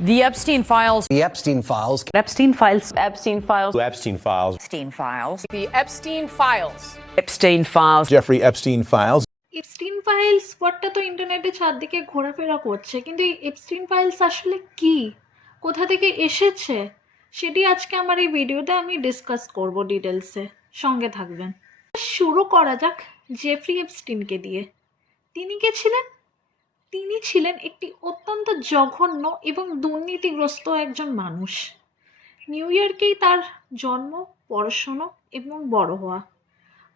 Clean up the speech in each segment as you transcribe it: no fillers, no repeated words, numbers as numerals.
The Epstein Files. The Epstein Files. Epstein Files. Epstein Files. Epstein Files. Epstein Files. The Epstein Files. Epstein Files. Jeffrey Epstein Files. Epstein files ওয়ার্ডটা তো ইন্টারনেটে চারদিকে ঘোরাফেরা করছে, কিন্তু এই এপস্টিন ফাইলস আসলে কি, কোথা থেকে এসেছে, সেটি আজকে আমার এই ভিডিওতে আমি ডিসকাস করব ডিটেলসে। সঙ্গে থাকবেন। শুরু করা যাক জেফ্রি এপস্টিনকে দিয়ে। তিনি কে ছিলেন? তিনি ছিলেন একটি অত্যন্ত জঘন্য এবং দুর্নীতিগ্রস্ত একজন মানুষ। নিউ ইয়র্কেই তার জন্ম, পড়াশোনা এবং বড় হওয়া।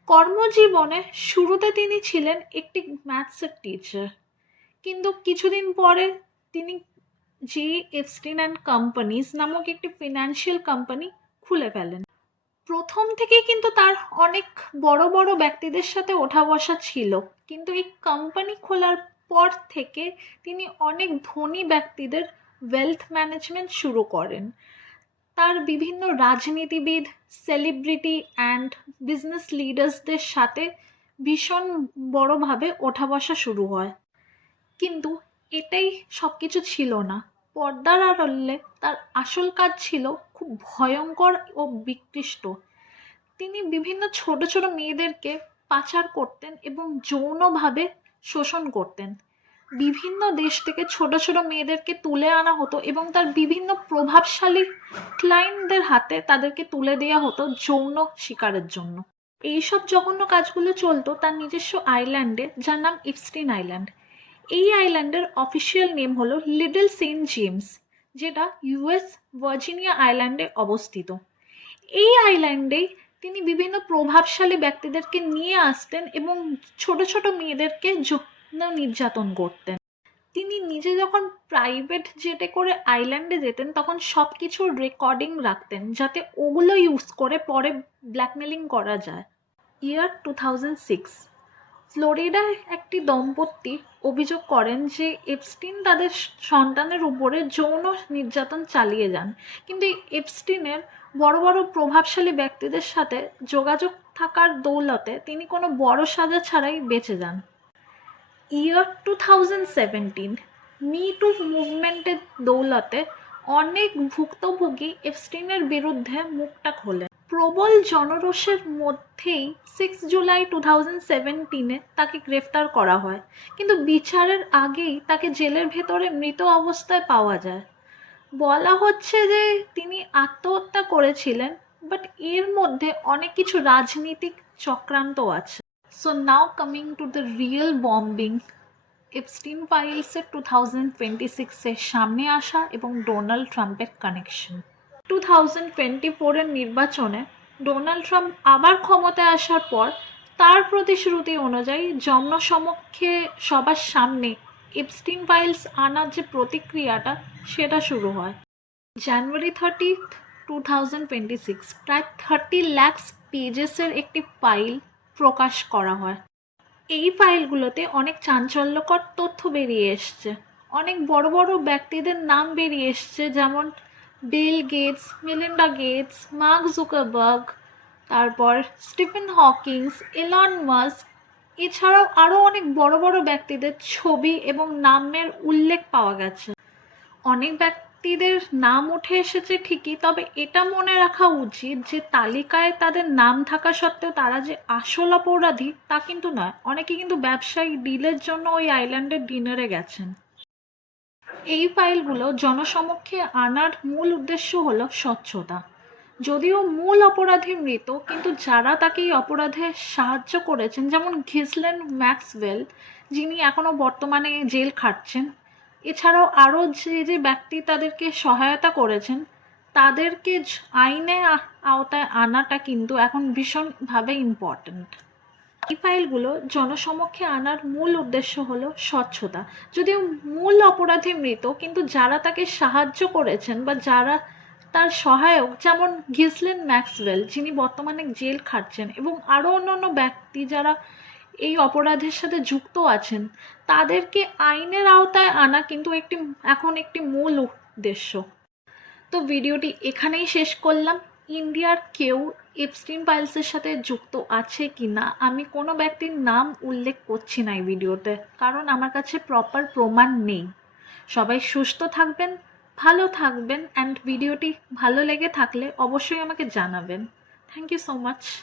কর্মজীবনে শুরুতে তিনি ছিলেন একটি ম্যাথসের টিচার, কিন্তু কিছুদিন পরে তিনি জে এপস্টিন অ্যান্ড কোম্পানিজ নামক একটি ফিনান্সিয়াল কোম্পানি খুলে ফেলেন। প্রথম থেকেই কিন্তু তার অনেক বড় বড় ব্যক্তিদের সাথে ওঠা বসা ছিল, কিন্তু এই কোম্পানি খোলার পর থেকে তিনি অনেক ধনী ব্যক্তিদের ওয়েলথ ম্যানেজমেন্ট শুরু করেন। তার বিভিন্ন রাজনীতিবিদ, সেলিব্রিটি অ্যান্ড বিজনেস লিডার্সদের সাথে ভীষণ বড়োভাবে ওঠা বসা শুরু হয়। কিন্তু এটাই সব কিছু ছিল না। পর্দার আড়ালে তার আসল কাজ ছিল খুব ভয়ঙ্কর ও বিকৃষ্ট। তিনি বিভিন্ন ছোট ছোট মেয়েদেরকে পাচার করতেন এবং যৌনভাবে শোষণ করতেন। বিভিন্ন দেশ থেকে ছোট ছোট মেয়েদেরকে তুলে আনা হতো এবং তার বিভিন্ন প্রভাবশালী ক্লায়েন্টদের হাতে তাদেরকে তুলে দেওয়া হতো যৌন শিকারের জন্য। এইসব জঘন্য কাজগুলো চলতো তার নিজস্ব আইল্যান্ডে, যার নাম এপস্টিন আইল্যান্ড। এই আইল্যান্ডের অফিসিয়াল নেম হলো লিটল সেন্ট জেমস, যেটা ইউএস ভার্জিনিয়া আইল্যান্ডে অবস্থিত। এই আইল্যান্ডেই তিনি বিভিন্ন প্রভাবশালী ব্যক্তিদেরকে নিয়ে আসতেন এবং ছোট ছোট মেয়েদেরকে নির্যাতন করতেন। তিনি নিজে যখন প্রাইভেট জেটে করে আইল্যান্ডে যেতেন তখন সব কিছুর রেকর্ডিং রাখতেন, যাতে ওগুলো ইউজ করে পরে ব্ল্যাকমেলিং করা যায়। ইয়ার 2006 ফ্লোরিডায় একটি দম্পতি অভিযোগ করেন যে এপস্টিন তাদের সন্তানের উপরে যৌন নির্যাতন চালিয়ে যান, কিন্তু এপস্টিনের বড় বড় প্রভাবশালী ব্যক্তিদের সাথে যোগাযোগ থাকার দৌলতে তিনি কোনো বড় সাজা ছাড়াই বেঁচে যান। ইয়ার 2017 মি টু মুভমেন্টের দৌলতে অনেক ভুক্তভোগী এপস্টিনের বিরুদ্ধে মুখটা খোলেন। প্রবল জনরোষের মধ্যেই 6 জুলাই 2017 তাকে গ্রেফতার করা হয়, কিন্তু বিচারের আগেই তাকে জেলের ভেতরে মৃত অবস্থায় পাওয়া যায়। বলা হচ্ছে যে তিনি আত্মহত্যা করেছিলেন, বাট এর মধ্যে অনেক কিছু রাজনীতিক চক্রান্ত আছে। So now coming to the real bombing, Epstein ফাইলসের 2026-এর সামনে আসা এবং ডোনাল্ড ট্রাম্পের কানেকশন। 2024-এর নির্বাচনে ডোনাল্ড ট্রাম্প আবার ক্ষমতায় আসার পর তার প্রতিশ্রুতি অনুযায়ী জনসমক্ষে সবার সামনে এপস্টিন ফাইলস আনার যে প্রতিক্রিয়াটা সেটা শুরু হয়। জানুয়ারি 30, 2026 প্রায় 30 লাখ পেজেসের একটি ফাইল প্রকাশ করা হয়। এই ফাইলগুলোতে অনেক চাঞ্চল্যকর তথ্য বেরিয়ে এসছে। অনেক বড় বড় ব্যক্তিদের নাম বেরিয়ে এসছে, যেমন Bill Gates, Melinda Gates, Mark Zuckerberg, তারপর স্টিফেন হকিংস, এলন মাস্ক, এছাড়াও আরও অনেক বড় বড় ব্যক্তিদের ছবি এবং নামের উল্লেখ পাওয়া গেছে। অনেক ব্যক্তিদের নাম উঠে এসেছে ঠিকই, তবে এটা মনে রাখা উচিত যে তালিকায় তাদের নাম থাকা সত্ত্বেও তারা যে আসল অপরাধী তা কিন্তু নয়। অনেকে কিন্তু ব্যবসায়িক ডিলের জন্য ওই আইল্যান্ডের ডিনারে গেছেন। এই ফাইলগুলো জনসমক্ষে আনার মূল উদ্দেশ্য হলো স্বচ্ছতা। যদিও মূল অপরাধী মৃত, কিন্তু যারা তাকে এই অপরাধে সাহায্য করেছেন, যেমন ঘিসলেন ম্যাক্সওয়েল, যিনি এখনও বর্তমানে জেল খাটছেন, এছাড়াও আরও যে ব্যক্তি তাদেরকে সহায়তা করেছেন, তাদেরকে আইনে আওতায় আনাটা কিন্তু এখন ভীষণভাবে ইম্পর্ট্যান্ট। এই ফাইলগুলো জনসমক্ষে আনার মূল উদ্দেশ্য হলো স্বচ্ছতা। যদিও মূল অপরাধী মৃত, কিন্তু যারা তাকে সাহায্য করেছেন বা যারা তার সহায়ক, যেমন ঘিসলেন ম্যাক্সওয়েল, যিনি বর্তমানে জেল খাটছেন, এবং আরও অন্যান্য ব্যক্তি যারা এই অপরাধের সাথে যুক্ত আছেন, তাদেরকে আইনের আওতায় আনা কিন্তু এখন একটি মূল উদ্দেশ্য। তো ভিডিওটি এখানেই শেষ করলাম। ইন্ডিয়ার কেউ এপস্টিন ফাইলসের সাথে যুক্ত আছে কি না আমি কোনো ব্যক্তির নাম উল্লেখ করছি না এই ভিডিওতে, কারণ আমার কাছে প্রপার প্রমাণ নেই। সবাই সুস্থ থাকবেন, ভালো থাকবেন, অ্যান্ড ভিডিওটি ভালো লেগে থাকলে অবশ্যই আমাকে জানাবেন। Thank you so much.